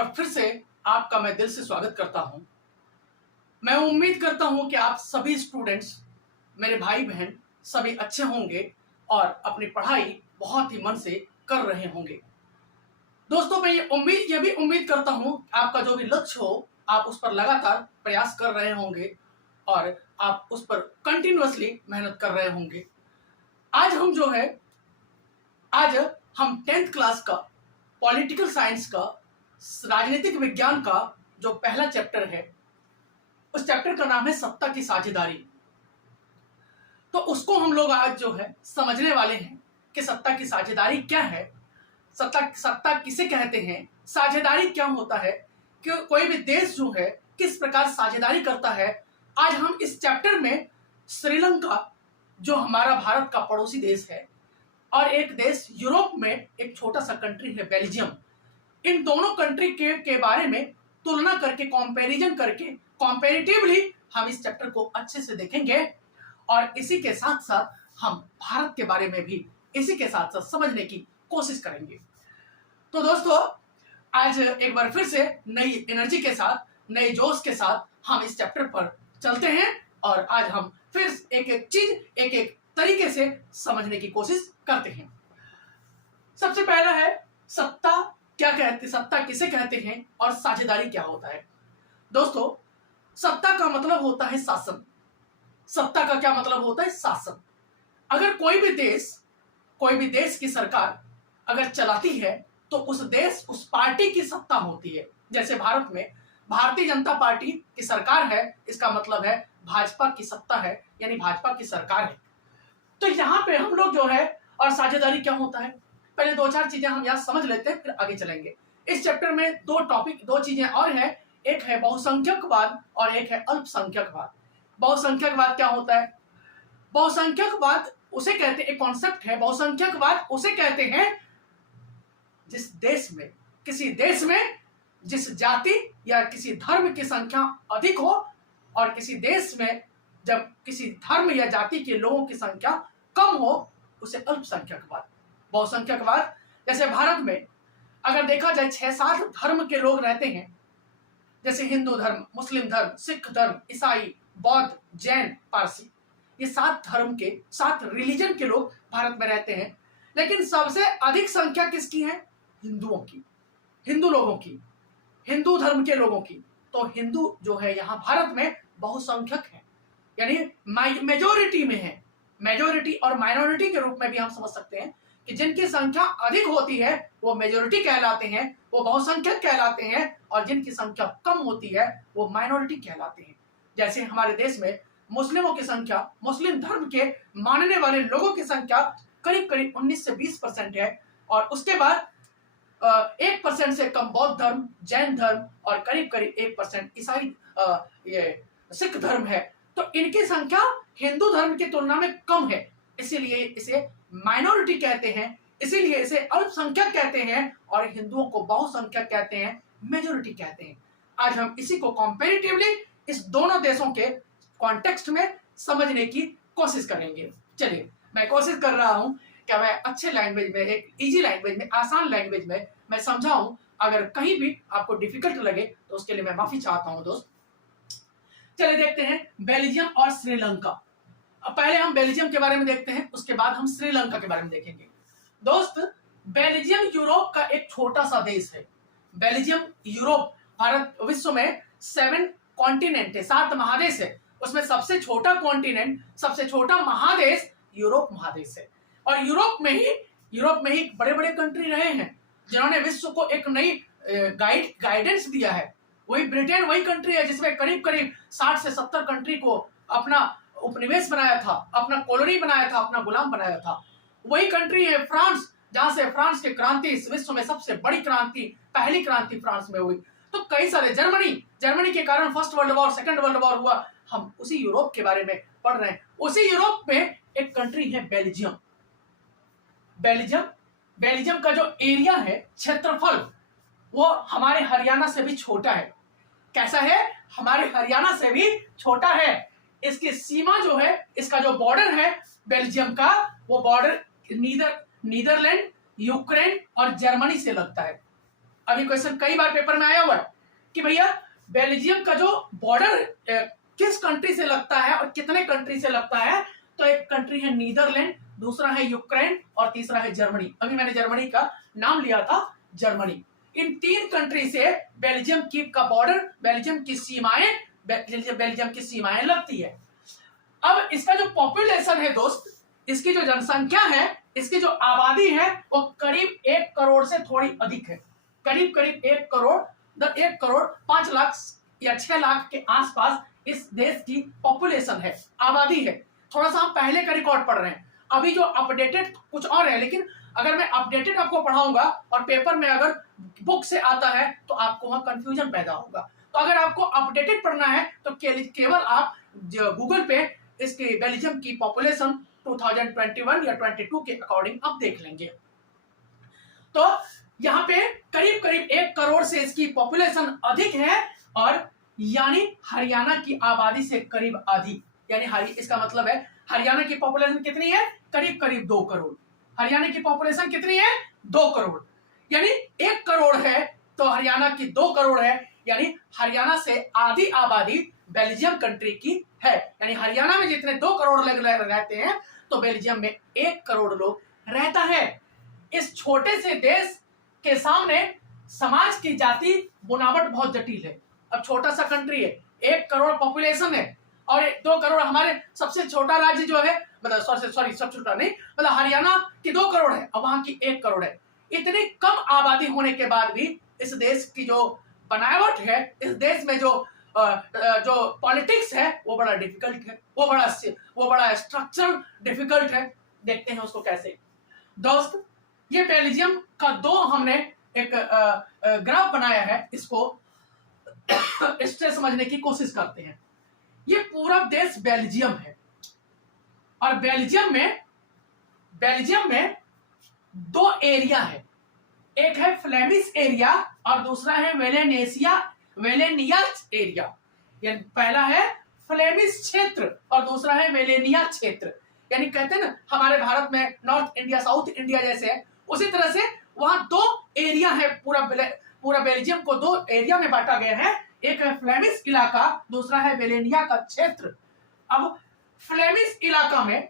बार फिर से आपका मैं दिल से स्वागत करता हूं। मैं उम्मीद करता हूं कि आप सभी स्टूडेंट्स, मेरे भाई बहन सभी अच्छे होंगे और अपनी पढ़ाई बहुत ही मन से कर रहे होंगे। दोस्तों, मैं ये भी उम्मीद करता हूं आपका जो भी लक्ष्य हो, आप उस पर लगातार प्रयास कर रहे होंगे और आप उस पर कंटिन्यूअसली मेहनत कर रहे होंगे। आज हम 10th क्लास का पॉलिटिकल साइंस का राजनीतिक विज्ञान का जो पहला चैप्टर है, उस चैप्टर का नाम है सत्ता की साझेदारी। तो उसको हम लोग आज समझने वाले हैं कि सत्ता की साझेदारी क्या है, सत्ता किसे कहते हैं, साझेदारी क्या होता है, कि कोई भी देश जो है किस प्रकार साझेदारी करता है। आज हम इस चैप्टर में श्रीलंका, जो हमारा भारत का पड़ोसी देश है, और एक देश यूरोप में एक छोटा सा कंट्री है बेल्जियम, इन दोनों कंट्री के बारे में तुलना करके, कंपैरिजन करके, कंपैरेटिवली हम इस चैप्टर को अच्छे से देखेंगे और इसी के साथ साथ हम भारत के बारे में भी इसी के साथ साथ समझने की कोशिश करेंगे। तो दोस्तों, आज एक बार फिर से नई एनर्जी के साथ, नए जोश के साथ हम इस चैप्टर पर चलते हैं और आज हम फिर एक एक चीज, एक एक तरीके से समझने की कोशिश करते हैं। सबसे पहला है सत्ता क्या कहते, सत्ता किसे कहते हैं और साझेदारी क्या होता है। दोस्तों, सत्ता का मतलब होता है शासन। सत्ता का क्या मतलब होता है? शासन। अगर कोई भी देश की सरकार अगर चलाती है तो उस पार्टी की सत्ता होती है। जैसे भारत में भारतीय जनता पार्टी की सरकार है, इसका मतलब है भाजपा की सत्ता है, यानी भाजपा की सरकार है। तो यहाँ पे हम लोग और साझेदारी क्या होता है, पहले दो चार चीजें हम यहाँ समझ लेते हैं, फिर आगे चलेंगे। इस चैप्टर में दो चीजें और हैं, एक है बहुसंख्यकवाद और एक है अल्पसंख्यकवाद। बहुसंख्यकवाद क्या होता है? बहुसंख्यकवाद उसे कहते हैं, एक कॉन्सेप्ट है, बहुसंख्यकवाद उसे कहते हैं किसी देश में जिस जाति या किसी धर्म की संख्या अधिक हो, और किसी देश में जब किसी धर्म या जाति के लोगों की संख्या कम हो, उसे अल्पसंख्यकवाद। बहुसंख्यकवाद, जैसे भारत में अगर देखा जाए 6-7 धर्म के लोग रहते हैं, जैसे हिंदू धर्म, मुस्लिम धर्म, सिख धर्म, ईसाई, बौद्ध, जैन, पारसी, ये 7 रिलीजन के लोग भारत में रहते हैं। लेकिन सबसे अधिक संख्या किसकी है? हिंदुओं की, हिंदू लोगों की, हिंदू धर्म के लोगों की। तो हिंदू जो है यहाँ भारत में बहुसंख्यक है, यानी मेजोरिटी में है। मेजोरिटी और माइनॉरिटी के रूप में भी हम समझ सकते हैं कि जिनकी संख्या अधिक होती है वो मेजोरिटी कहलाते हैं, वो बहुसंख्यक कहलाते हैं, और जिनकी संख्या कम होती है वो माइनॉरिटी कहलाते हैं। जैसे हमारे देश में मुस्लिमों की संख्या, मुस्लिम धर्म के मानने वाले लोगों की संख्या करीब करीब 19 से 20% है, और उसके बाद 1% से कम बौद्ध धर्म, जैन धर्म, और करीब करीब 1% ईसाई ये सिख धर्म है। तो इनकी संख्या हिंदू धर्म की तुलना में कम है, इसीलिए इसे माइनॉरिटी कहते हैं, इसीलिए इसे अल्पसंख्यक कहते हैं, और हिंदुओं को बहुसंख्यक कहते हैं, मेजोरिटी कहते हैं। आज हम इसी को कंपैरेटिवली इस दोनों देशों के कॉन्टेक्स्ट में समझने की कोशिश करेंगे। चलिए, मैं कोशिश कर रहा हूं कि मैं अच्छे लैंग्वेज में, एक इजी लैंग्वेज में, आसान लैंग्वेज में मैं समझाऊं। अगर कहीं भी आपको डिफिकल्ट लगे तो उसके लिए मैं माफी चाहता हूं दोस्त। चलिए देखते हैं बेल्जियम और श्रीलंका। पहले हम बेल्जियम के बारे में देखते हैं, उसके बाद हम श्रीलंका के बारे में देखेंगे। दोस्त, बेल्जियम यूरोप का एक छोटा सा देश है। बेल्जियम यूरोप, भारत विश्व में 7 कॉन्टिनेंट है, 7 महादेश है, उसमें सबसे छोटा कॉन्टिनेंट, सबसे छोटा महादेश यूरोप महादेश है। और यूरोप में ही बड़े बड़े कंट्री रहे हैं जिन्होंने विश्व को एक नई गाइडेंस दिया है। वही ब्रिटेन, वही कंट्री है जिसमें करीब करीब 60 से 70 कंट्री को अपना उपनिवेश बनाया था, अपना कॉलोनी बनाया था, अपना गुलाम बनाया था। वही कंट्री है फ्रांस, जहां से फ्रांस की क्रांति, इस विश्व में सबसे बड़ी क्रांति, पहली क्रांति फ्रांस में हुई। तो कई सारे, जर्मनी के कारण first world war, second world war हुआ। हम उसी यूरोप के बारे में पढ़ रहे हैं। उसी यूरोप में एक कंट्री है बेल्जियम। बेल्जियम का जो एरिया है, क्षेत्रफल, वो हमारे हरियाणा से भी छोटा है। कैसा है? हमारे हरियाणा से भी छोटा है। इसकी सीमा जो है, इसका जो बॉर्डर है बेल्जियम का, वो बॉर्डर नीदरलैंड, यूक्रेन और जर्मनी से लगता है। अभी क्वेश्चन कई बार पेपर में आया हुआ है कि भैया बेल्जियम का जो बॉर्डर किस कंट्री से लगता है और कितने कंट्री से लगता है। तो एक कंट्री है नीदरलैंड, दूसरा है यूक्रेन और तीसरा है जर्मनी। अभी मैंने जर्मनी का नाम लिया था, जर्मनी। इन 3 कंट्री से बेल्जियम की का बॉर्डर, बेल्जियम की सीमाएं लगती है। अब इसका जो पॉपुलेशन है दोस्त, इसकी जो जनसंख्या है, इसकी जो आबादी है वो करीब 1 करोड़ से थोड़ी अधिक है। करीब 1 करोड़ 5 लाख या 6 लाख के आसपास इस देश की पॉपुलेशन है, आबादी है। थोड़ा सा हम पहले का रिकॉर्ड पढ़ रहे हैं, अभी जो अपडेटेड कुछ और है, लेकिन अगर मैं अपडेटेड आपको पढ़ाऊंगा और पेपर में अगर बुक से आता है तो आपको वहां कंफ्यूजन पैदा होगा। तो अगर आपको अपडेटेड पढ़ना है तो केवल आप गूगल पे इसके बेल्जियम की पॉपुलेशन 2021 या 22 के अकॉर्डिंग आप देख लेंगे। तो यहाँ पे करीब 1 करोड़ से इसकी पॉपुलेशन अधिक है, और यानी हरियाणा की आबादी से करीब आधी, यानी इसका मतलब है हरियाणा की पॉपुलेशन कितनी है, करीब 2 करोड़। हरियाणा की पॉपुलेशन कितनी है, 2 करोड़। यानी 1 करोड़ है तो हरियाणा की 2 करोड़ है, यानी हरियाणा से आधी आबादी बेल्जियम कंट्री की है। यानी हरियाणा में जितने 2 करोड़ लोग रहते हैं तो बेल्जियम में 1 करोड़ लोग रहता है। इस छोटे से देश के सामने समाज की जाति बुनावट बहुत जटिल है। अब छोटा सा कंट्री है, 1 करोड़ पॉपुलेशन है, और 2 करोड़ हमारे सबसे छोटा राज्य जो है, मतलब सॉरी सब छोटा नहीं, मतलब हरियाणा की 2 करोड़ है और वहां की 1 करोड़ है। इतनी कम आबादी होने के बाद भी इस देश की जो बनावट है, इस देश में जो पॉलिटिक्स है वो बड़ा डिफिकल्ट है, वो बड़ा स्ट्रक्चरल डिफिकल्ट है। देखते हैं उसको कैसे। दोस्त, ये बेल्जियम का 2 हमने एक ग्राफ बनाया है, इसको इससे समझने की कोशिश करते हैं। ये पूरा देश बेल्जियम है, और बेल्जियम में 2 एरिया है। एक है फ्लेमिश एरिया और दूसरा है वेलेनिया एरिया। यानी पहला है फ्लेमिश क्षेत्र और दूसरा है वेलेनिया क्षेत्र। यानी कहते हैं ना हमारे भारत में नॉर्थ इंडिया साउथ इंडिया जैसे है, उसी तरह से वहां 2 एरिया है। पूरा बेल्जियम को 2 एरिया में बांटा गया है, एक है फ्लेमिश इलाका, दूसरा है वेलेनिया का क्षेत्र। अब फ्लेमिश इलाका में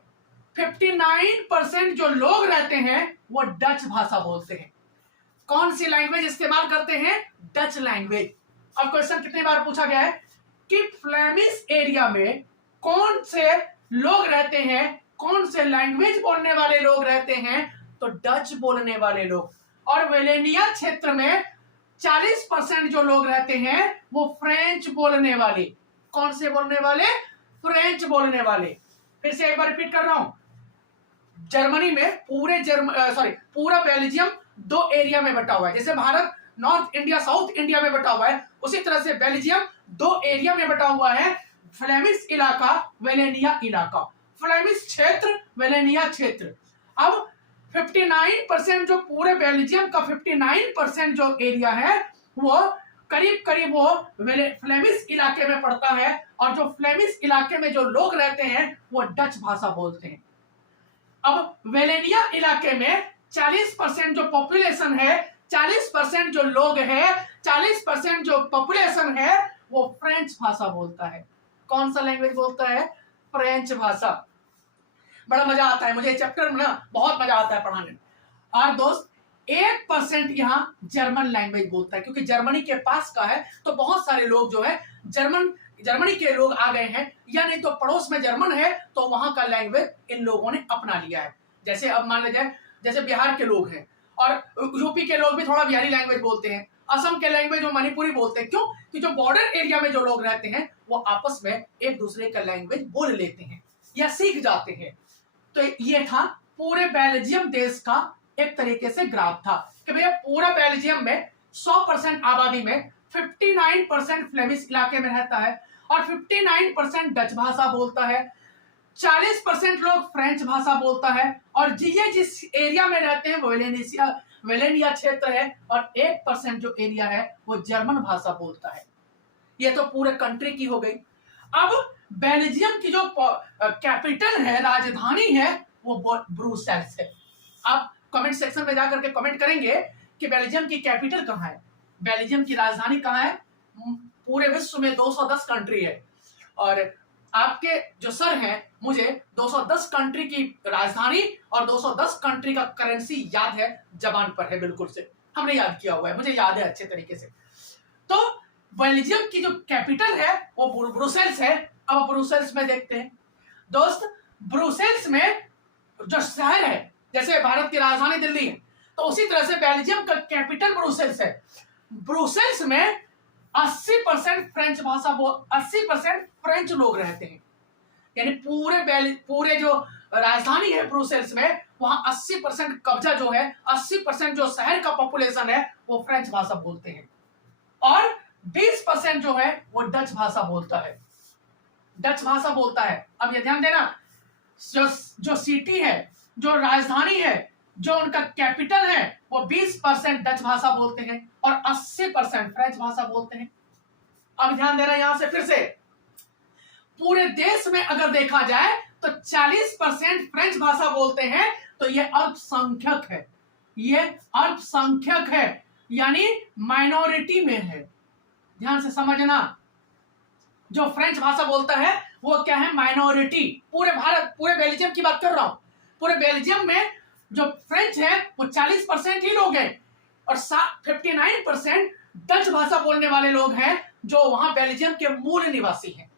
59% जो लोग रहते हैं वो डच भाषा बोलते हैं। कौन सी लैंग्वेज इस्तेमाल करते हैं, डच लैंग्वेज। अब क्वेश्चन कितनी बार पूछा गया है कि फ्लेमिश एरिया में कौन से लोग रहते हैं, कौन से लैंग्वेज बोलने वाले लोग रहते हैं, तो डच बोलने वाले लोग। और वेलेनिया क्षेत्र में 40% जो लोग रहते हैं वो फ्रेंच बोलने वाले। कौन से बोलने वाले, फ्रेंच बोलने वाले। फिर से एक बार रिपीट कर रहा हूं, जर्मनी में पूरा बेल्जियम 2 एरिया में बटा हुआ है। जैसे Bharat north India south India में बटा हुआ है, उसी तरह से बेल्जियम 2 एरिया में बटा हुआ है, फ्लेमिश इलाका, वेलेनिया इलाका। फ्लेमिश क्षेत्र, वेलेनिया क्षेत्र। अब 59% जो पूरे बेल्जियम का 59% जो एरिया है वो करीब वो फ्लेमिश इलाके में पड़ता है, और जो फ्लेमिश इलाके में जो लोग रहते हैं वो डच भाषा बोलते हैं। अब वेलेनिया इलाके में 40% जो पॉपुलेशन है, 40% जो लोग हैं, 40% जो पॉपुलेशन है वो फ्रेंच भाषा बोलता है। कौन सा लैंग्वेज बोलता है, फ्रेंच भाषा। बड़ा मजा आता है मुझे चैप्टर में ना, बहुत मजा आता है पढ़ाने में। और दोस्त 1% यहाँ जर्मन लैंग्वेज बोलता है, क्योंकि जर्मनी के पास का है तो बहुत सारे लोग जो है जर्मनी के लोग आ गए हैं, या नहीं तो पड़ोस में जर्मन है तो वहां का लैंग्वेज इन लोगों ने अपना लिया है। जैसे अब मान लीजिए जैसे बिहार के लोग हैं और यूपी के लोग भी थोड़ा बिहारी लैंग्वेज बोलते हैं, असम के लैंग्वेज वो मणिपुरी बोलते हैं। क्यों? कि जो बॉर्डर एरिया में जो लोग रहते हैं वो आपस में एक दूसरे का लैंग्वेज बोल लेते हैं या सीख जाते हैं। तो ये था पूरे बेल्जियम देश का एक तरीके से ग्राफ था कि भैया पूरा बेल्जियम में 100% आबादी में 59% फ्लेमिश इलाके में रहता है और 59% डच भाषा बोलता है, 40% लोग फ्रेंच भाषा बोलता है, और ये जिस एरिया में रहते हैं वो वेलेनिया क्षेत्र है, और 1% जो एरिया है वो जर्मन भाषा बोलता है। ये तो पूरे कंट्री की हो गई। अब बेल्जियम की जो कैपिटल है, राजधानी है, वो ब्रुसेल्स है। आप कमेंट सेक्शन में जाकर के कमेंट करेंगे कि बेल्जियम की कैपिटल कहाँ है। बेल्जियम की राजधानी कहाँ है? पूरे विश्व में 210 कंट्री है, और आपके जो सर हैं मुझे 210 कंट्री की राजधानी और 210 कंट्री का करेंसी याद है, जबान पर है बिल्कुल से, हमने याद किया हुआ है, मुझे याद है अच्छे तरीके से। तो बेल्जियम की जो कैपिटल है वो ब्रुसेल्स है। अब ब्रुसेल्स में देखते हैं दोस्त, ब्रुसेल्स में जो शहर है, जैसे भारत की राजधानी दिल्ली है, तो उसी तरह से बेल्जियम का कैपिटल ब्रुसेल्स है। ब्रुसेल्स में 80% फ्रेंच भाषा 80% फ्रेंच लोग रहते हैं, यानी पूरे जो राजधानी है ब्रुसेल्स में, वहां 80% कब्जा जो है, 80% जो शहर का पॉपुलेशन है वो फ्रेंच भाषा बोलते हैं, और 20% जो है वो डच भाषा बोलता है, डच भाषा बोलता है। अब ये ध्यान देना, जो सिटी है, जो राजधानी है, जो उनका कैपिटल है, वो 20% डच भाषा बोलते हैं और 80% फ्रेंच भाषा बोलते हैं। अब ध्यान देना यहां से फिर से, पूरे देश में अगर देखा जाए तो 40% फ्रेंच भाषा बोलते हैं, तो यह अल्पसंख्यक है, यह अल्पसंख्यक है, यानी माइनॉरिटी में है। ध्यान से समझना, जो फ्रेंच भाषा बोलता है वो क्या है? माइनॉरिटी। पूरे बेल्जियम की बात कर रहा हूं, पूरे बेल्जियम में जो फ्रेंच है वो 40% ही लोग हैं, और 59% डच भाषा बोलने वाले लोग हैं, जो वहां बेल्जियम के मूल निवासी हैं,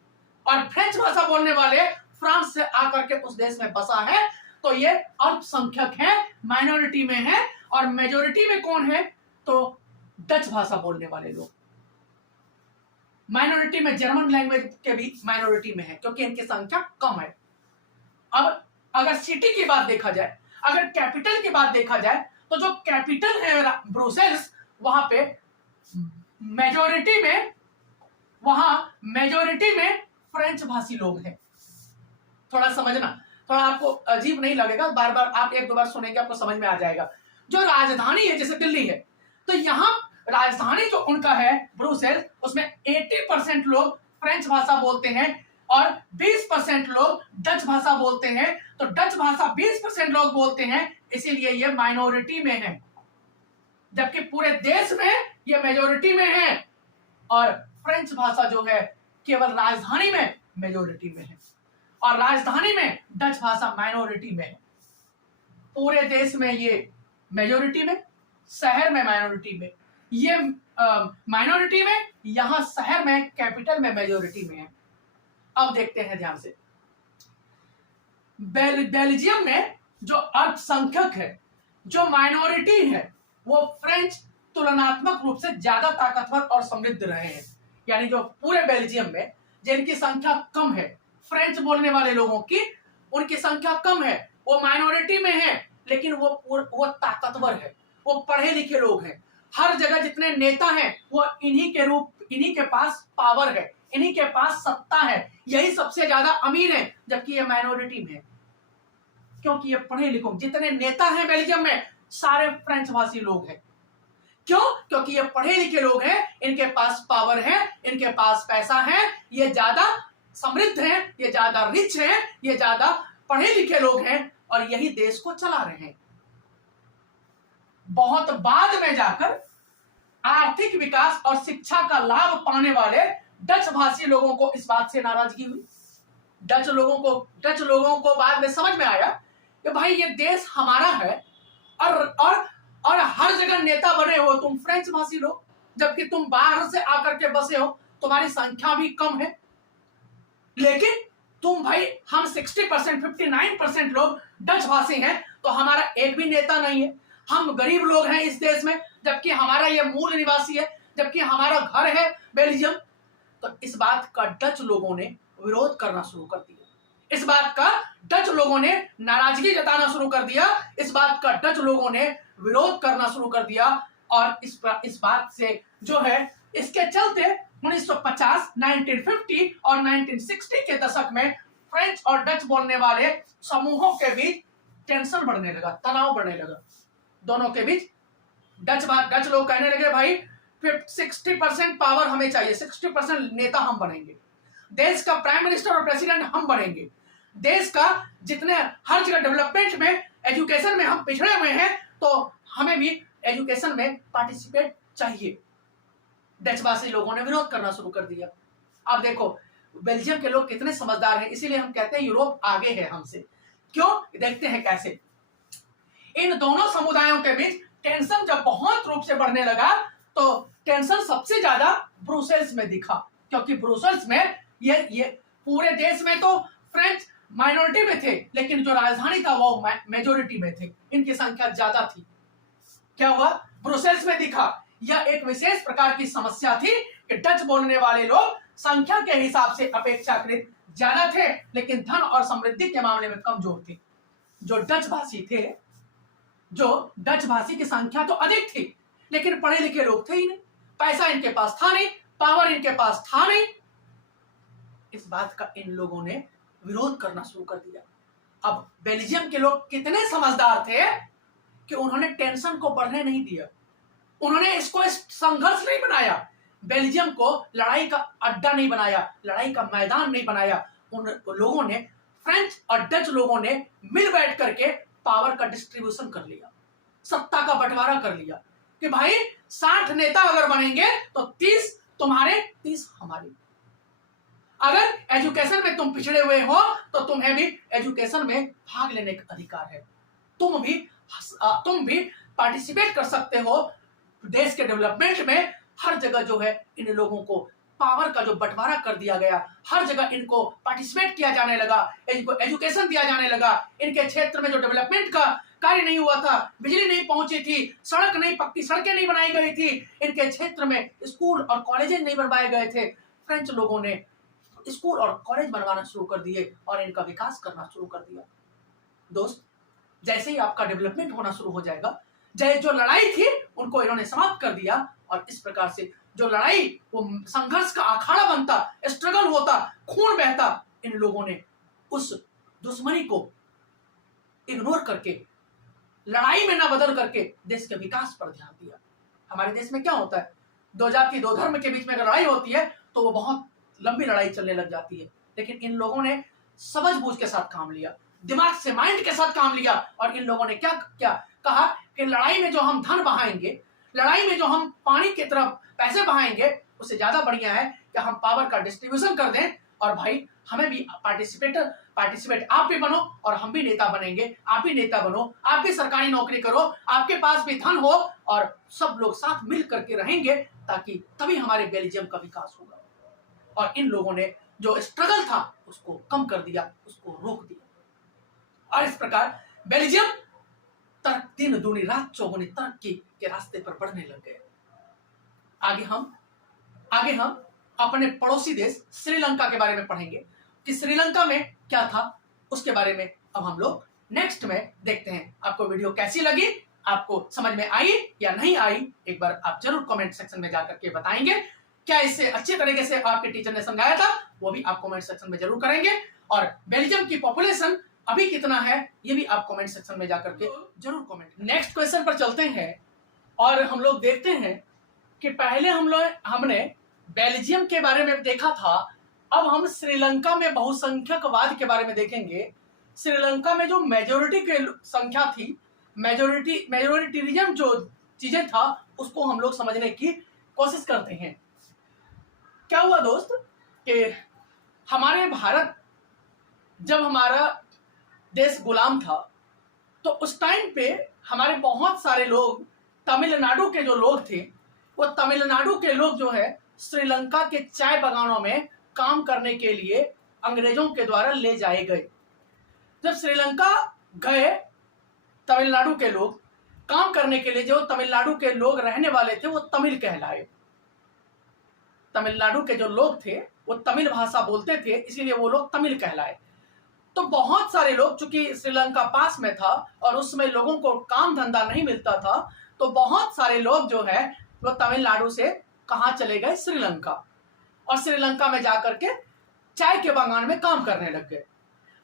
और फ्रेंच भाषा बोलने वाले फ्रांस से आकर के उस देश में बसा है। तो ये अल्पसंख्यक है, माइनॉरिटी में है, और मेजोरिटी में कौन है? तो डच भाषा बोलने वाले लोग। माइनॉरिटी में जर्मन लैंग्वेज के भी माइनॉरिटी में है, क्योंकि इनकी संख्या कम है। अब अगर सिटी की बात देखा जाए, अगर कैपिटल की बात देखा जाए, तो जो कैपिटल है ब्रुसेल्स, वहां पे मेजोरिटी में फ्रेंच भाषी लोग हैं। थोड़ा समझना, थोड़ा आपको अजीब नहीं लगेगा, बार बार आप एक दो बार सुनेंगे आपको समझ में आ जाएगा। जो राजधानी है जैसे दिल्ली है, तो यहाँ राजधानी जो उनका है ब्रुसेल्स, उसमें 80% लोग फ्रेंच भाषा बोलते हैं और 20% लोग डच भाषा बोलते हैं। तो डच भाषा 20% लोग बोलते हैं, इसीलिए ये माइनॉरिटी में है, जबकि पूरे देश में ये मेजोरिटी में है, और फ्रेंच भाषा जो है केवल राजधानी में मेजोरिटी में है, और राजधानी में डच भाषा माइनॉरिटी में है। पूरे देश में ये मेजोरिटी में, शहर में माइनॉरिटी में, ये माइनॉरिटी में, यहां शहर में कैपिटल में मेजोरिटी में है। अब देखते हैं ध्यान से, बेल्जियम में जो अल्पसंख्यक है, जो माइनॉरिटी है, वो फ्रेंच तुलनात्मक रूप से ज्यादा ताकतवर और समृद्ध रहे हैं। यानी जो पूरे बेल्जियम में जिनकी संख्या कम है, फ्रेंच बोलने वाले लोगों की, उनकी संख्या कम है, वो माइनॉरिटी में है, लेकिन वो ताकतवर है, वो पढ़े लिखे लोग हैं। हर जगह जितने नेता हैं वो इन्हीं के पास पावर है, इन्हीं के पास सत्ता है, यही सबसे ज्यादा अमीर है, जबकि ये माइनॉरिटी में है। क्योंकि ये पढ़े लिखे, जितने नेता हैं बेल्जियम में सारे फ्रेंच भाषी लोग हैं। क्यों? क्योंकि ये पढ़े लिखे लोग हैं, इनके पास पावर है, इनके पास पैसा है, ये ज्यादा समृद्ध हैं, ये ज्यादा रिच हैं, ये ज्यादा पढ़े लिखे लोग हैं, और यही देश को चला रहे हैं। बहुत बाद में जाकर आर्थिक विकास और शिक्षा का लाभ पाने वाले डच भाषी लोगों को इस बात से नाराजगी हुई। डच लोगों को बाद में समझ में आया कि भाई ये देश हमारा है, और हर जगह नेता बने हो तुम फ्रेंच भाषी लोग, जबकि तुम बाहर से आकर के बसे हो, तुम्हारी संख्या भी कम है, लेकिन तुम भाई, हम 60% 59% लोग डच भाषी हैं, तो हमारा एक भी नेता नहीं है, हम गरीब लोग हैं इस देश में, जबकि हमारा ये मूल निवासी है, जबकि हमारा घर है बेल्जियम। तो इस बात का डच लोगों ने विरोध करना शुरू कर दिया, इस बात का डच लोगों ने नाराजगी जताना शुरू कर दिया, इस बात का डच लोगों ने विरोध करना शुरू कर दिया, और इस बात से जो है, इसके चलते 1950, 1950 और 1960 के दशक में फ्रेंच और डच बोलने वाले समूहों के बीच टेंशन बढ़ने लगा, तनाव बढ़ने लगा दोनों के बीच। डच लोग कहने लगे भाई 60% पावर हमें चाहिए, 60% नेता हम बनेंगे, देश का प्राइम मिनिस्टर और प्रेसिडेंट हम बनेंगे, देश का जितने हर जगह डेवलपमेंट में, एजुकेशन में हम पिछड़े हुए हैं, तो हमें भी एजुकेशन में पार्टिसिपेट चाहिए। डचवासी लोगों ने विरोध करना शुरू कर दिया। अब देखो बेल्जियम के लोग कितने समझदार हैं, इसीलिए हम कहते हैं यूरोप आगे है हमसे। क्यों? देखते हैं कैसे। इन दोनों समुदायों के बीच टेंशन जब बहुत रूप से बढ़ने लगा तो टेंशन सबसे ज्यादा ब्रुसेल्स में दिखा, क्योंकि ब्रुसेल्स में ये पूरे देश में तो फ्रेंच माइनॉरिटी में थे, लेकिन जो राजधानी था वो मेजोरिटी में थे, इनकी संख्या ज्यादा थी। क्या हुआ? ब्रुसेल्स में दिखा यह एक विशेष प्रकार की समस्या थी कि डच बोलने वाले लोग संख्या के हिसाब से अपेक्षाकृत ज्यादा थे, लेकिन धन और समृद्धि के मामले में कमजोर थे। जो डच भाषी थे, जो डच भाषी की संख्या तो अधिक थी, लेकिन पढ़े लिखे लोग थे ही नहीं, पैसा इनके पास था नहीं, पावर इनके पास था नहीं। इस बात का इन लोगों ने विरोध करना शुरू कर दिया। अब बेल्जियम के लोग कितने समझदार थे कि उन्होंने टेंशन को बढ़ने नहीं दिया, उन्होंने इसको संघर्ष नहीं बनाया, बेल्जियम को लड़ाई का अड्डा नहीं बनाया, लड़ाई का मैदान नहीं बनाया। उन लोगों ने, फ्रेंच और डच लोगों ने मिल बैठ करके पावर का डिस्ट्रीब्यूशन कर लिया, सत्ता का बंटवारा कर लिया कि भाई 60 नेता अगर बनेंगे तो 30 तुम्हारे 30 हमारे। अगर एजुकेशन में तुम पिछड़े हुए हो तो तुम्हें भी एजुकेशन में भाग लेने का अधिकार है, तुम भी पार्टिसिपेट कर सकते हो देश के डेवलपमेंट में। हर जगह जो है इन लोगों को पावर का जो बंटवारा कर दिया गया, हर जगह इनको पार्टिसिपेट किया जाने लगा, इनको एजुकेशन दिया जाने लगा। इनके क्षेत्र में जो डेवलपमेंट का कार्य नहीं हुआ था, बिजली नहीं पहुंची थी, सड़क नहीं, पक्की सड़कें नहीं बनाई गई थी, इनके क्षेत्र में स्कूल और कॉलेजेस नहीं बनवाए गए थे, फ्रेंच लोगों ने स्कूल और कॉलेज बनवाना शुरू कर दिए और इनका विकास करना शुरू कर दिया। दोस्त, जैसे ही आपका डेवलपमेंट होना शुरू हो जाएगा, जो लड़ाई थी उनको इन्होंने समाप्त कर दिया, और इस प्रकार से जो लड़ाई वो संघर्ष का अखाड़ा बनता, स्ट्रगल होता, खून बहता, इन लोगों ने उस दुश्मनी को इग्नोर करके, लड़ाई में ना बदल करके देश के विकास पर ध्यान दिया। हमारे देश में क्या होता है, दो जाति दो धर्म के बीच में अगर लड़ाई होती है तो वो बहुत लंबी लड़ाई चलने लग जाती है, लेकिन इन लोगों ने समझबूझ के साथ काम लिया, दिमाग से, माइंड के साथ काम लिया, और इन लोगों ने क्या कहा कि लड़ाई में जो हम धन बहाएंगे, लड़ाई में जो हम पानी की तरफ पैसे बहाएंगे, उससे ज्यादा बढ़िया है कि हम पावर का डिस्ट्रीब्यूशन कर दें, और भाई हमें भी पार्टिसिपेट आप भी बनो और हम भी नेता बनेंगे, आप भी नेता बनो, आप भी सरकारी नौकरी करो, आपके पास भी धन हो, और सब लोग साथ मिल करके रहेंगे, ताकि तभी हमारे बेल्जियम का विकास होगा। और इन लोगों ने जो स्ट्रगल था उसको कम कर दिया, उसको रोक दिया, और इस प्रकार बेल्जियम दिन दूनी रात चौगुनी तरक्की के रास्ते पर बढ़ने लग गए। आगे हम अपने पड़ोसी देश श्रीलंका के बारे में पढ़ेंगे कि श्रीलंका में क्या था, उसके बारे में अब हम लोग नेक्स्ट में देखते हैं। आपको वीडियो कैसी लगी, आपको समझ में आई या नहीं आई, एक बार आप जरूर कमेंट सेक्शन में जाकर के बताएंगे। क्या इससे अच्छे तरीके से आपके टीचर ने समझाया था, वो भी आप कमेंट सेक्शन में जरूर करेंगे। और बेल्जियम की पॉपुलेशन अभी कितना है, ये भी आप कमेंट सेक्शन में जाकर के जरूर कमेंट। नेक्स्ट क्वेश्चन पर चलते हैं और हम लोग देखते हैं कि पहले हमने बेल्जियम के बारे में देखा था, अब हम श्रीलंका में बहुसंख्यकवाद के बारे में देखेंगे। श्रीलंका में जो मेजोरिटी की संख्या थी, मेजोरिटेरिज्म जो चीजें था, उसको हम लोग समझने की कोशिश करते हैं। क्या हुआ दोस्त कि हमारे भारत, जब हमारा देश गुलाम था, तो उस टाइम पे हमारे बहुत सारे लोग, तमिलनाडु के जो लोग थे, वो तमिलनाडु के लोग जो है श्रीलंका के चाय बागानों में काम करने के लिए अंग्रेजों के द्वारा ले जाए गए। जब श्रीलंका गए तमिलनाडु के लोग काम करने के लिए, जो तमिलनाडु के लोग रहने वाले थे वो तमिल कहलाए। तमिलनाडु के जो लोग थे वो तमिल भाषा बोलते थे, इसीलिए वो लोग तमिल कहलाए। तो बहुत सारे लोग, चूंकि श्रीलंका पास में था और उसमें लोगों को काम धंधा नहीं मिलता था, तो बहुत सारे लोग जो है वो तमिलनाडु से कहाँ चले गए, श्रीलंका, और श्रीलंका में जाकर के चाय के बागान में काम करने लग गए।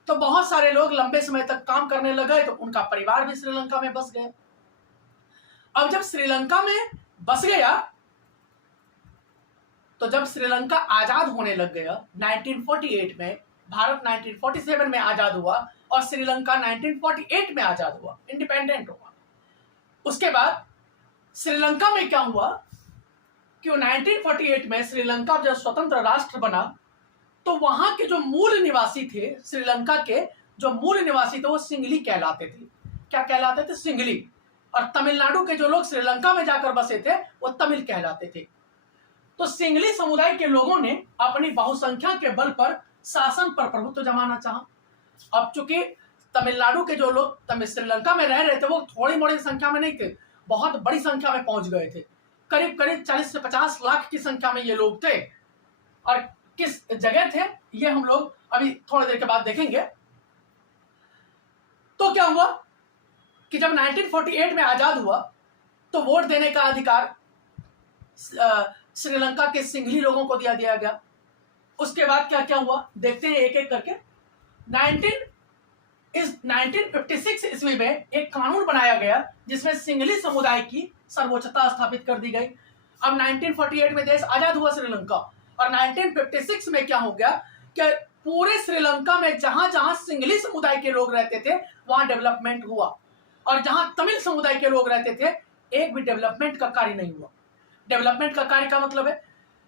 तो बहुत सारे लोग लंबे समय तक काम करने लगे, तो उनका परिवार भी श्रीलंका में बस गया। अब जब श्रीलंका में बस गया, तो जब श्रीलंका आजाद होने लग गया 1948 में, भारत 1947 में आजाद हुआ और श्रीलंका 1948 में आजाद हुआ, इंडिपेंडेंट हुआ। उसके बाद श्रीलंका में क्या हुआ कि कि 1948 में श्रीलंका जब स्वतंत्र राष्ट्र बना तो वहां के जो मूल निवासी थे, श्रीलंका के जो मूल निवासी थे, वो सिंगली कहलाते थे। क्या कहलाते थे? सिंगली। और तमिलनाडु के जो लोग श्रीलंका में जाकर बसे थे वो तमिल कहलाते थे। तो सिंगली समुदाय के लोगों ने अपनी बहुसंख्या के बल पर शासन पर प्रभुत्व जमाना चाहा। अब चूंकि तमिलनाडु के जो लोग श्रीलंका में रह रहे थे वो थोड़ी मोड़ी संख्या में नहीं थे, बहुत बड़ी संख्या में पहुंच गए थे। करीब करीब 40 से 50 लाख की संख्या में ये लोग थे। और किस जगह थे ये हम लोग अभी थोड़ी देर के बाद देखेंगे। तो क्या हुआ कि जब 1948 में आजाद हुआ तो वोट देने का अधिकार श्रीलंका के सिंघली लोगों को दिया गया। उसके बाद क्या क्या हुआ देखते हैं एक एक करके। 1956 ईस्वी में एक कानून बनाया गया जिसमें सिंघली समुदाय की सर्वोच्चता स्थापित कर दी गई। अब 1948 में देश आजाद हुआ श्रीलंका, और 1956 में क्या हो गया कि पूरे श्रीलंका में जहां जहां सिंघली समुदाय के लोग रहते थे वहां डेवलपमेंट हुआ, और जहां तमिल समुदाय के लोग रहते थे एक भी डेवलपमेंट का कार्य नहीं हुआ। डेवलपमेंट का कार्य का मतलब है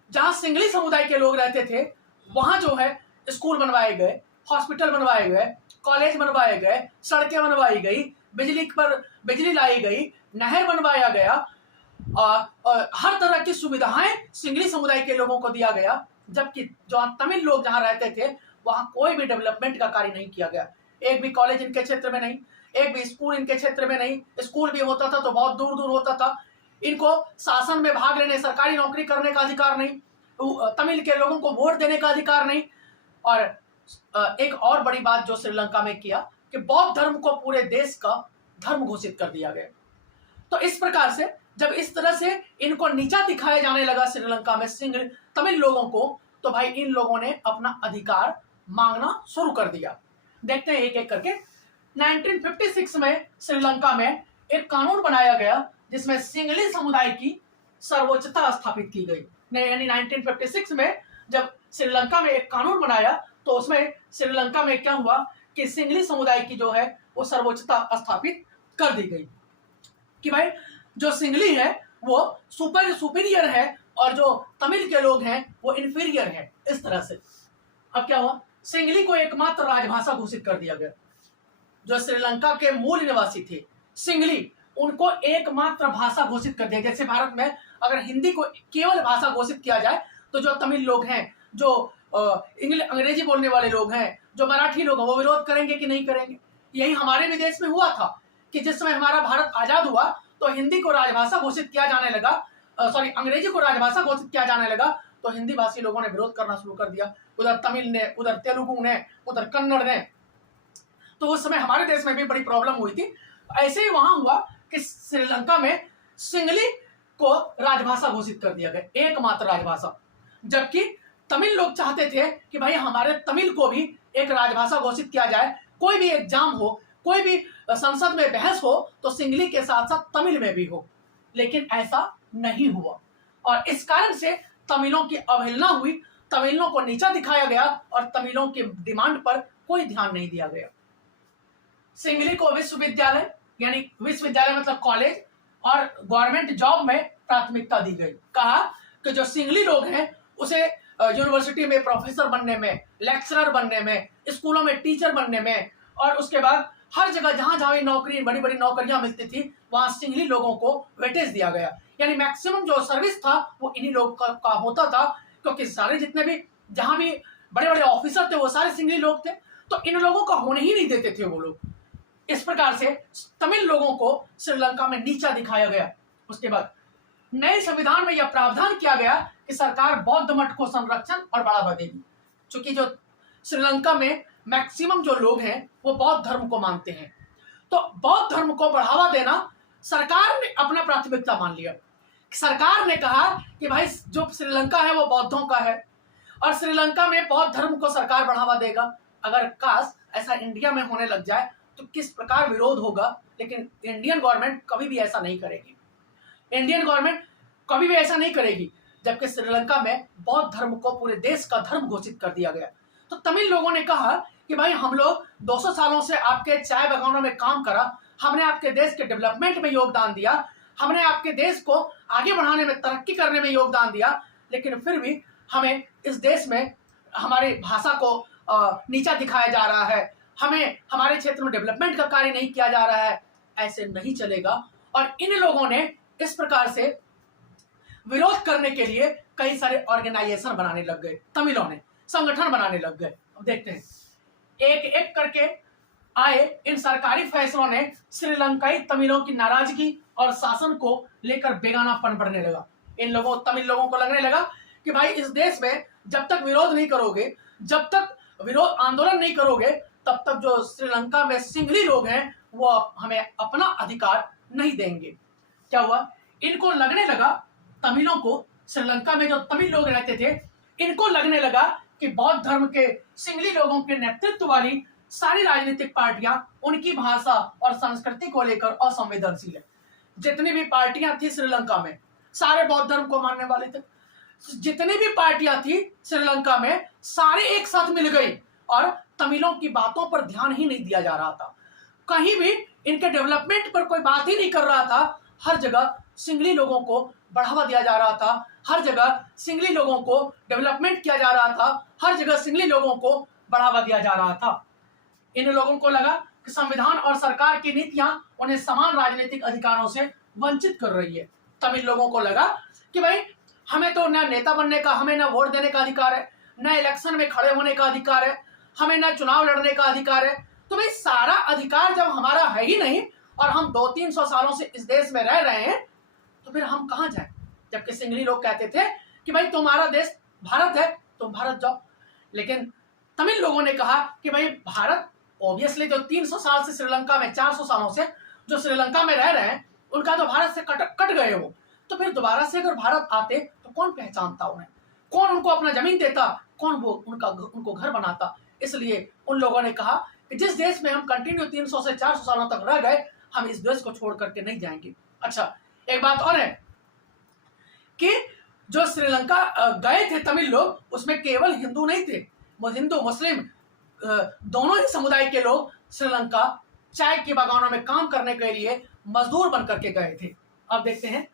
जहां सिंघली समुदाय के लोग रहते थे वहां जो है स्कूल बनवाए गए, हॉस्पिटल बनवाए गए, कॉलेज बनवाए गए, सड़कें बनवाई गई, बिजली लाई गई, नहर बनवाया गया, हर तरह की सुविधाएं सिंघली समुदाय के लोगों को दिया गया। जबकि जो तमिल लोग जहां रहते थे वहां कोई भी डेवलपमेंट का कार्य नहीं किया गया। एक भी कॉलेज इनके क्षेत्र में नहीं, एक भी स्कूल इनके क्षेत्र में नहीं, स्कूल भी होता था तो बहुत दूर दूर होता था। इनको शासन में भाग लेने, सरकारी नौकरी करने का अधिकार नहीं, तमिल के लोगों को वोट देने का अधिकार नहीं। और एक और बड़ी बात जो श्रीलंका में किया कि बौद्ध धर्म को पूरे देश का धर्म घोषित कर दिया गया। तो इस प्रकार से जब इस तरह से इनको नीचा दिखाया जाने लगा श्रीलंका में तमिल लोगों को, तो भाई इन लोगों ने अपना अधिकार मांगना शुरू कर दिया। देखते हैं एक एक करके। 1956 में श्रीलंका में एक कानून बनाया गया जिसमें सिंघली समुदाय की सर्वोच्चता स्थापित की गई। यानी 1956 में जब श्रीलंका में एक कानून बनाया तो उसमें श्रीलंका में क्या हुआ कि सिंघली समुदाय की जो है वो सर्वोच्चता स्थापित कर दी गई कि भाई जो सिंघली है वो सुपीरियर है और जो तमिल के लोग हैं वो इंफीरियर है। इस तरह से अब क्या हुआ, सिंघली को एकमात्र राजभाषा घोषित कर दिया गया। जो श्रीलंका के मूल निवासी थे सिंघली, उनको एकमात्र भाषा घोषित कर दिया। जैसे भारत में अगर हिंदी को केवल भाषा घोषित किया जाए तो जो तमिल लोग हैं, जो अंग्रेजी बोलने वाले लोग हैं, जो मराठी लोग हैं, वो विरोध करेंगे कि नहीं करेंगे। यही हमारे भी देश में हुआ था कि जिस समय हमारा भारत आजाद हुआ तो हिंदी को राजभाषा घोषित किया जाने लगा, अंग्रेजी को राजभाषा घोषित किया जाने लगा, तो हिंदी भाषी लोगों ने विरोध करना शुरू कर दिया। उधर तमिल ने, उधर तेलुगु ने, उधर कन्नड़ ने। तो उस समय हमारे देश में भी बड़ी प्रॉब्लम हुई थी। ऐसे ही वहां हुआ कि श्रीलंका में सिंघली को राजभाषा घोषित कर दिया गया, एकमात्र राजभाषा। जबकि तमिल लोग चाहते थे कि भाई हमारे तमिल को भी एक राजभाषा घोषित किया जाए, कोई भी एग्जाम हो, कोई भी संसद में बहस हो तो सिंघली के साथ साथ तमिल में भी हो। लेकिन ऐसा नहीं हुआ और इस कारण से तमिलों की अवहेलना हुई, तमिलों को नीचा दिखाया गया और तमिलों की डिमांड पर कोई ध्यान नहीं दिया गया। सिंघली को विश्वविद्यालय, यानी विश्वविद्यालय मतलब कॉलेज और गवर्नमेंट जॉब में प्राथमिकता दी गई। कहा कि जो सिंघली लोग हैं उसे यूनिवर्सिटी में प्रोफेसर बनने में, लेक्चरर बनने में, स्कूलों में टीचर बनने में, और उसके बाद हर जगह जहां जहां भी नौकरी, बड़ी बड़ी नौकरियां मिलती थी वहां सिंघली लोगों को वेटेज दिया गया। यानी मैक्सिमम जो सर्विस था वो इन्हीं लोग का होता था, क्योंकि सारे जितने भी जहां भी बड़े बड़े ऑफिसर थे वो सारे सिंघली लोग थे, तो इन लोगों का होने ही नहीं देते थे वो लोग। इस प्रकार से तमिल लोगों को श्रीलंका में नीचा दिखाया गया। उसके बाद नए संविधान में यह प्रावधान किया गया कि सरकार बौद्ध मठ को संरक्षण और बढ़ावा देगी। चूंकि जो श्रीलंका में मैक्सिमम जो लोग हैं वो बौद्ध धर्म को मानते हैं, तो बौद्ध धर्म को बढ़ावा देना सरकार ने अपना प्राथमिकता मान लिया। सरकार ने कहा कि भाई जो श्रीलंका है वो बौद्धों का है और श्रीलंका में बौद्ध धर्म को सरकार बढ़ावा देगा। अगर काश ऐसा इंडिया में होने लग जाए तो किस प्रकार विरोध होगा, लेकिन इंडियन गवर्नमेंट कभी भी ऐसा नहीं करेगी। इंडियन गवर्नमेंट कभी भी ऐसा नहीं करेगी, जबकि श्रीलंका में बौद्ध धर्म को पूरे देश का धर्म घोषित कर दिया गया। तो तमिल लोगों ने कहा कि भाई हम लोग 200 सालों से आपके चाय बागानों में काम करा, हमने आपके देश के डेवलपमेंट में योगदान दिया, हमने आपके देश को आगे बढ़ाने में, तरक्की करने में योगदान दिया, लेकिन फिर भी हमें इस देश में हमारी भाषा को नीचा दिखाया जा रहा है, हमें हमारे क्षेत्र में डेवलपमेंट का कार्य नहीं किया जा रहा है। ऐसे नहीं चलेगा। और इन लोगों ने इस प्रकार से विरोध करने के लिए कई सारे ऑर्गेनाइजेशन बनाने लग गए, तमिलों ने संगठन बनाने लग गए। अब देखते हैं, एक एक करके आए इन सरकारी फैसलों ने श्रीलंकाई तमिलों की नाराजगी और शासन को लेकर बेगानापन बढ़ने लगा। इन लोगों, तमिल लोगों को लगने लगा कि भाई इस देश में जब तक विरोध नहीं करोगे, जब तक विरोध आंदोलन नहीं करोगे, तब तक जो श्रीलंका में सिंघली लोग हैं वो हमें अपना अधिकार नहीं देंगे। क्या हुआ, इनको लगने लगा, तमिलों को, श्रीलंका में जो तमिल लोग रहते थे, इनको लगने लगा कि बौद्ध धर्म के सिंघली लोगों के नेतृत्व वाली सारी राजनीतिक पार्टियां उनकी भाषा और संस्कृति को लेकर असंवेदनशील है। जितनी भी पार्टियां थी श्रीलंका में, सारे बौद्ध धर्म को मानने वाले थे। जितनी भी पार्टियां थी श्रीलंका में, सारे एक साथ मिल गई और तमिलों की बातों पर ध्यान ही नहीं दिया जा रहा था। कहीं भी इनके डेवलपमेंट पर कोई बात ही नहीं कर रहा था। हर जगह सिंघली लोगों को बढ़ावा दिया जा रहा था, हर जगह सिंघली लोगों को डेवलपमेंट किया जा रहा था, हर जगह सिंघली लोगों को बढ़ावा दिया जा रहा था। इन लोगों को लगा कि संविधान और सरकार की नीतियां उन्हें समान राजनीतिक अधिकारों से वंचित कर रही है। तमिल लोगों को लगा कि भाई हमें तो न नेता बनने का, हमें न वोट देने का अधिकार है, न इलेक्शन में खड़े होने का अधिकार है, हमें न चुनाव लड़ने का अधिकार है। तो भाई सारा अधिकार जब हमारा है ही नहीं और हम 200-300 सालों से इस देश में रह रहे हैं, तो फिर हम कहां जाएं? जबकि सिंघली लोग कहते थे कि भाई तुम्हारा देश भारत है, तुम भारत जाओ। लेकिन तमिल लोगों ने कहा कि भाई भारत, ऑब्वियसली जो 300 साल से श्रीलंका में, 400 सालों से जो श्रीलंका में रह रहे हैं, उनका तो भारत से कट गए हो, तो फिर दोबारा से अगर भारत आते तो कौन पहचानता उन्हें, कौन उनको अपना जमीन देता, कौन वो उनको घर बनाता। इसलिए उन लोगों ने कहा कि जिस देश में हम कंटिन्यू 300 से 400 सालों तक रह गए, हम इस देश को छोड़ करके नहीं जाएंगे। अच्छा, एक बात और है कि जो श्रीलंका गए थे तमिल लोग, उसमें केवल हिंदू नहीं थे, हिंदू मुस्लिम दोनों ही समुदाय के लोग श्रीलंका चाय के बागानों में काम करने के लिए मजदूर बन करके गए थे। अब देखते हैं,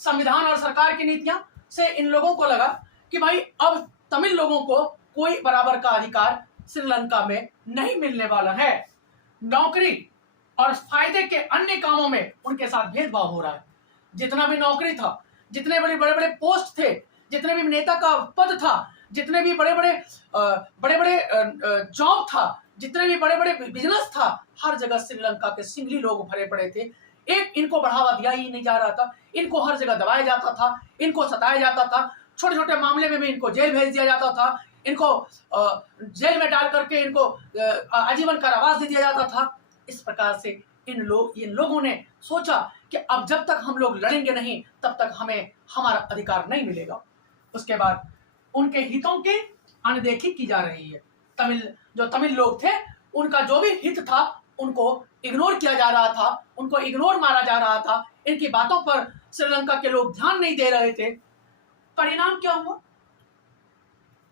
संविधान और सरकार की नीतियां से इन लोगों को लगा कि भाई अब तमिल लोगों को कोई बराबर का अधिकार श्रीलंका में नहीं मिलने वाला है। नौकरी और फायदे के अन्य कामों में उनके साथ भेदभाव हो रहा है। जितना भी नौकरी था, जितने बड़े बड़े पोस्ट थे, जितने भी नेता का पद था, जितने भी बड़े बड़े जॉब था, जितने भी बड़े बड़े बिजनेस था, हर जगह श्रीलंका के सिंघली लोग भरे पड़े थे। एक इनको बढ़ावा दिया ही नहीं जा रहा था, इनको हर जगह दबाया जाता था, इनको सताया जाता था, छोटे छोटे मामले में भी इनको जेल भेज दिया जाता था, इनको जेल में डाल करके इनको आजीवन कारावास दे दिया जाता था। इस प्रकार से इन लोगों ने सोचा कि अब जब तक हम लोग लड़ेंगे नहीं, तब तक हमें हमारा अधिकार नहीं मिलेगा। उसके बाद उनके हितों की अनदेखी की जा रही है। जो तमिल लोग थे, उनका जो भी हित था उनको इग्नोर किया जा रहा था, उनको इग्नोर मारा जा रहा था। इनकी बातों पर श्रीलंका के लोग ध्यान नहीं दे रहे थे। परिणाम क्या हुआ?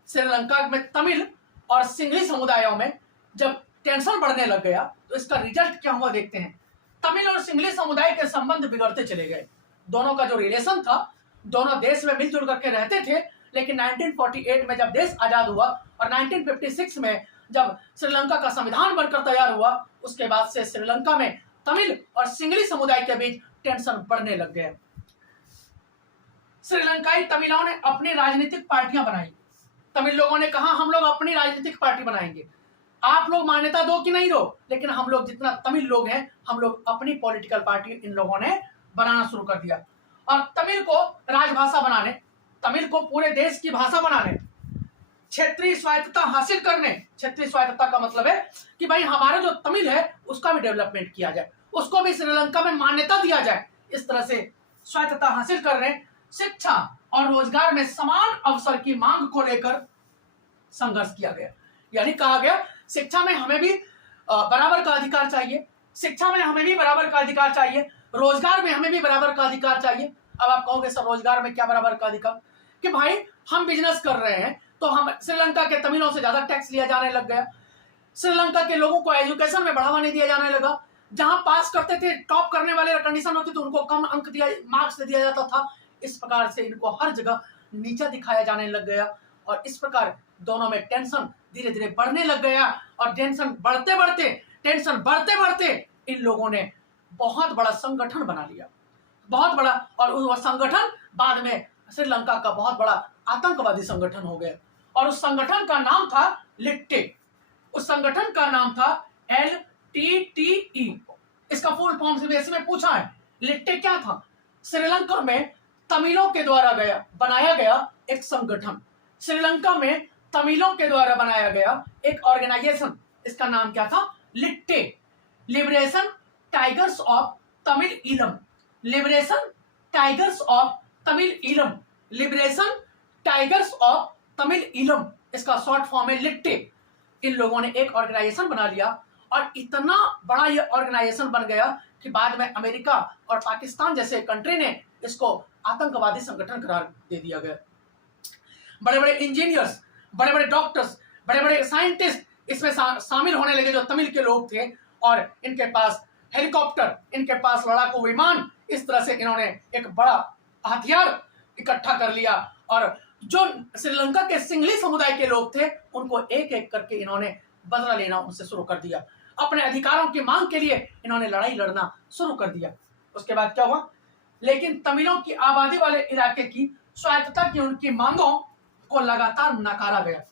श्रीलंका में तमिल और सिंघली समुदायों में जब टेंशन बढ़ने लग गया, तो इसका रिजल्ट क्या हुआ देखते हैं। तमिल और सिंघली समुदाय के संबंध बिगड़ते चले गए। दोनों का जो रिलेशन था, दोनों देश में मिलजुल करके रहते थे, लेकिन 1948 में जब देश आजाद हुआ और 1956 में जब श्रीलंका का संविधान बनकर तैयार हुआ, उसके बाद से श्रीलंका में तमिल और सिंघली समुदाय के बीच टेंशन बढ़ने लग गया। श्रीलंकाई तमिलों ने अपनी राजनीतिक पार्टियां बनाई। तमिल लोगों ने कहा हम लोग अपनी राजनीतिक पार्टी बनाएंगे, आप लोग मान्यता दो कि नहीं दो, लेकिन हम लोग जितना तमिल लोग हैं, हम लोग अपनी पॉलिटिकल पार्टी इन लोगों ने बनाना शुरू कर दिया। और तमिल को राजभाषा बनाने, तमिल को पूरे देश की भाषा बनाने, क्षेत्रीय स्वायत्तता हासिल करने। क्षेत्रीय स्वायत्तता का मतलब है कि भाई हमारा जो तमिल है उसका भी डेवलपमेंट किया जाए, उसको भी श्रीलंका में मान्यता दिया जाए। इस तरह से स्वायत्तता हासिल करने, शिक्षा और रोजगार में समान अवसर की मांग को लेकर संघर्ष किया गया। यानी कहा गया शिक्षा में हमें भी बराबर का अधिकार चाहिए, शिक्षा में हमें भी बराबर का अधिकार चाहिए, रोजगार में हमें भी बराबर का अधिकार चाहिए। अब आप कहोगे सर रोजगार में क्या बराबर का अधिकार? कि भाई हम बिजनेस कर रहे हैं तो हम श्रीलंका के तमिलों से ज्यादा टैक्स लिया जाने लग गया, श्रीलंका के लोगों को एजुकेशन में बढ़ावा नहीं दिया जाने लगा। जहां पास करते थे, टॉप करने वाले कंडीशन होती तो उनको कम अंक दिया, मार्क्स दिया जाता था। इस प्रकार से इनको हर जगह नीचा दिखाया जाने लग गया और इस प्रकार दोनों में टेंशन धीरे धीरे बढ़ने लग गया और टेंशन बढ़ते बढ़ते इन लोगों ने बहुत बड़ा संगठन बना लिया, बहुत बड़ा। और उस संगठन बाद में श्रीलंका का बहुत बड़ा आतंकवादी संगठन हो गया और उस संगठन का नाम था लिट्टे। उस संगठन का नाम था LTTE। इसका फुल फॉर्म से इसमें पूछा है, लिट्टे क्या था? श्रीलंका में तमिलों के द्वारा बनाया गया एक संगठन, श्रीलंका में तमिलों के द्वारा बनाया गया एक ऑर्गेनाइजेशन। इसका नाम क्या था? LTTE, liberation tigers of Tamil Eelam. Liberation tigers of Tamil Eelam, liberation tigers of Tamil Eelam, इसका शॉर्ट फॉर्म है लिट्टे। इन लोगों ने एक ऑर्गेनाइजेशन बना लिया और इतना बड़ा ये ऑर्गेनाइजेशन बन गया कि बाद में अमेरिका और पाकिस्तान जैसे कंट्री ने इसको आतंकवादी संगठन करार दे दिया गया। बड़े बड़े इंजीनियर्स, बड़े बड़े डॉक्टर्स, बड़े बड़े साइंटिस्ट इसमें शामिल होने लगे जो तमिल के लोग थे और इनके पास हेलीकॉप्टर, इनके पास लड़ाकू विमान, इस तरह से इन्होंने एक बड़ा हथियार इकट्ठा कर लिया और जो श्रीलंका के सिंगली समुदाय के लोग थे उनको एक एक करके इन्होंने बदला लेना उनसे शुरू कर दिया। अपने अधिकारों की मांग के लिए इन्होंने लड़ाई लड़ना शुरू कर दिया। उसके बाद क्या हुआ? लेकिन तमिलों की आबादी वाले इलाके की स्वायत्तता की उनकी मांगों को लगातार नकारा गया।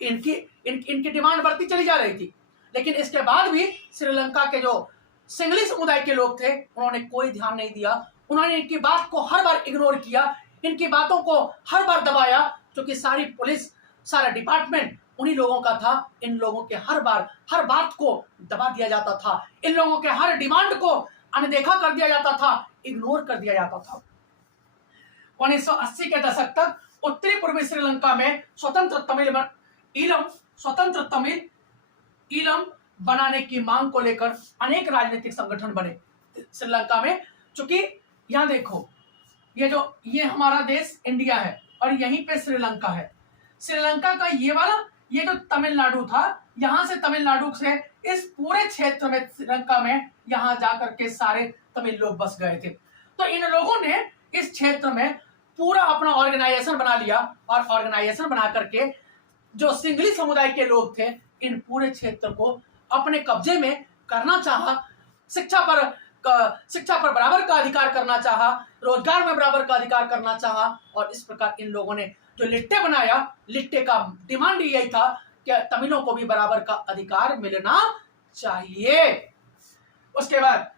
इनकी डिमांड बढ़ती चली जा रही थी, लेकिन इसके बाद भी श्रीलंका के जो सिंगली समुदाय के लोग थे उन्होंने कोई ध्यान नहीं दिया। उन्होंने इनकी बात को हर बार इग्नोर किया, इनकी बातों को हर बार दबाया, क्योंकि सारी पुलिस, सारा डिपार्टमेंट उन्हीं लोगों का था। इन लोगों के हर बात को दबा दिया जाता था, इन लोगों के हर डिमांड को अनदेखा कर दिया जाता था, इग्नोर कर दिया जाता था। 1980 के दशक तक उत्तरी पूर्वी श्रीलंका में स्वतंत्र तमिल ईलम बनाने की मांग को लेकर अनेक राजनीतिक संगठन बने श्रीलंका में। चूंकि यहां देखो, ये हमारा देश इंडिया है और यहीं पे श्रीलंका है। श्रीलंका का ये जो तमिलनाडु था, यहां से तमिलनाडु से इस पूरे क्षेत्र में श्रीलंका में यहां जाकर के सारे तमिल लोग बस गए थे। तो इन लोगों ने इस क्षेत्र में पूरा अपना ऑर्गेनाइजेशन बना लिया और ऑर्गेनाइजेशन बना करके जो सिंगली समुदाय के लोग थे इन पूरे क्षेत्र को अपने कब्जे में करना चाहा, शिक्षा पर बराबर का अधिकार करना चाहा, रोजगार में बराबर का अधिकार करना चाहा और इस प्रकार इन लोगों ने जो लिट्टे बनाया, लिट्टे का डिमांड यही था कि तमिलों को भी बराबर का अधिकार मिलना चाहिए। उसके बाद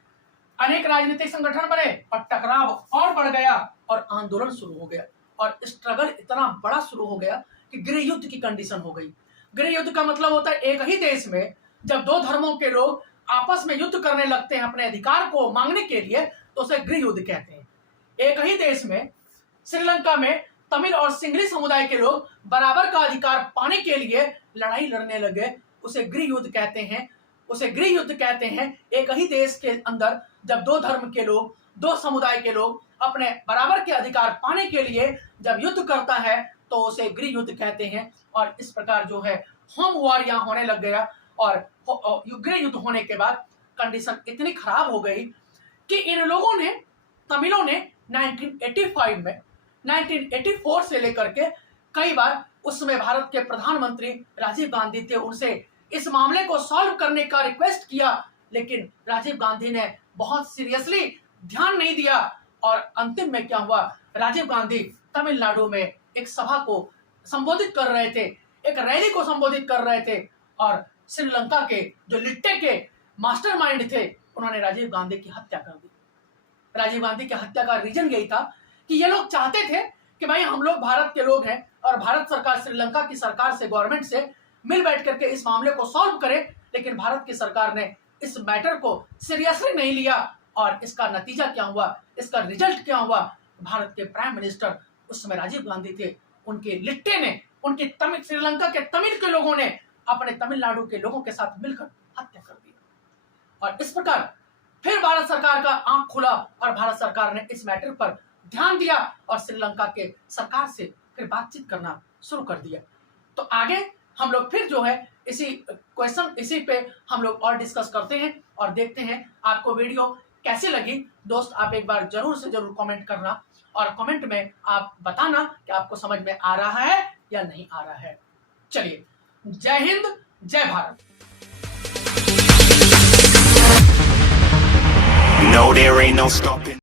अनेक राजनीतिक संगठन बने और टकराव और बढ़ गया और आंदोलन शुरू हो गया और स्ट्रगल इतना बड़ा शुरू हो गया कि गृह युद्ध की कंडीशन हो गई। गृह युद्ध का मतलब होता है एक ही देश में जब दो धर्मों के लोग आपस में युद्ध करने लगते हैं अपने अधिकार को मांगने के लिए, तो उसे गृह युद्ध कहते हैं। एक ही देश में श्रीलंका में तमिल और सिंगली समुदाय के लोग बराबर का अधिकार पाने के लिए लड़ाई लड़ने लगे, उसे गृह युद्ध कहते हैं। एक ही देश के अंदर जब दो धर्म के लोग, दो समुदाय के लोग अपने बराबर के अधिकार पाने के लिए जब युद्ध करता है तो उसे गृह युद्ध कहते हैं। और इस प्रकार जो है होम वॉर यहाँ होने लग गया और गृह युद्ध होने के बाद कंडीशन इतनी खराब हो गई कि इन लोगों ने, तमिलों ने 1984 से लेकर के कई बार, उसमें भारत के प्रधानमंत्री राजीव गांधी थे, उनसे इस मामले को सॉल्व करने का रिक्वेस्ट किया, लेकिन राजीव गांधी ने बहुत सीरियसली ध्यान नहीं दिया और अंतिम में क्या हुआ, राजीव गांधी तमिलनाडु में एक सभा को संबोधित कर रहे थे, एक रैली को संबोधित कर रहे थे और श्रीलंका के जो लिट्टे के मास्टरमाइंड थे उन्होंने राजीव गांधी की हत्या कर दी। राजीव गांधी की हत्या का रीजन यही था कि ये लोग चाहते थे कि भाई हम लोग भारत के लोग हैं और भारत सरकार श्रीलंका की सरकार से, गवर्नमेंट से मिल बैठ करके इस मामले को सॉल्व करे, लेकिन भारत की सरकार ने इस मैटर को सीरियसली नहीं लिया और इसका नतीजा क्या हुआ, इसका रिजल्ट क्या हुआ, भारत के प्राइम मिनिस्टर उस समय राजीव गांधी थे, उनके लिट्टे ने, उनके तमिल, श्रीलंका के तमिल के लोगों ने अपने तमिलनाडु के लोगों के साथ मिलकर हत्या कर दी। और इस प्रकार फिर भारत सरकार का आंख खुला और भारत सरकार ने इस मैटर पर ध्यान दिया और श्रीलंका के सरकार से फिर बातचीत करना शुरू कर दिया। तो आगे हम लोग फिर जो है इसी पे हम लोग और डिस्कस करते हैं और देखते हैं आपको वीडियो कैसे लगी। दोस्त, आप एक बार जरूर से जरूर कमेंट करना और कमेंट में आप बताना कि आपको समझ में आ रहा है या नहीं आ रहा है। चलिए, जय हिंद, जय Bharat. No, there ain't no stopping.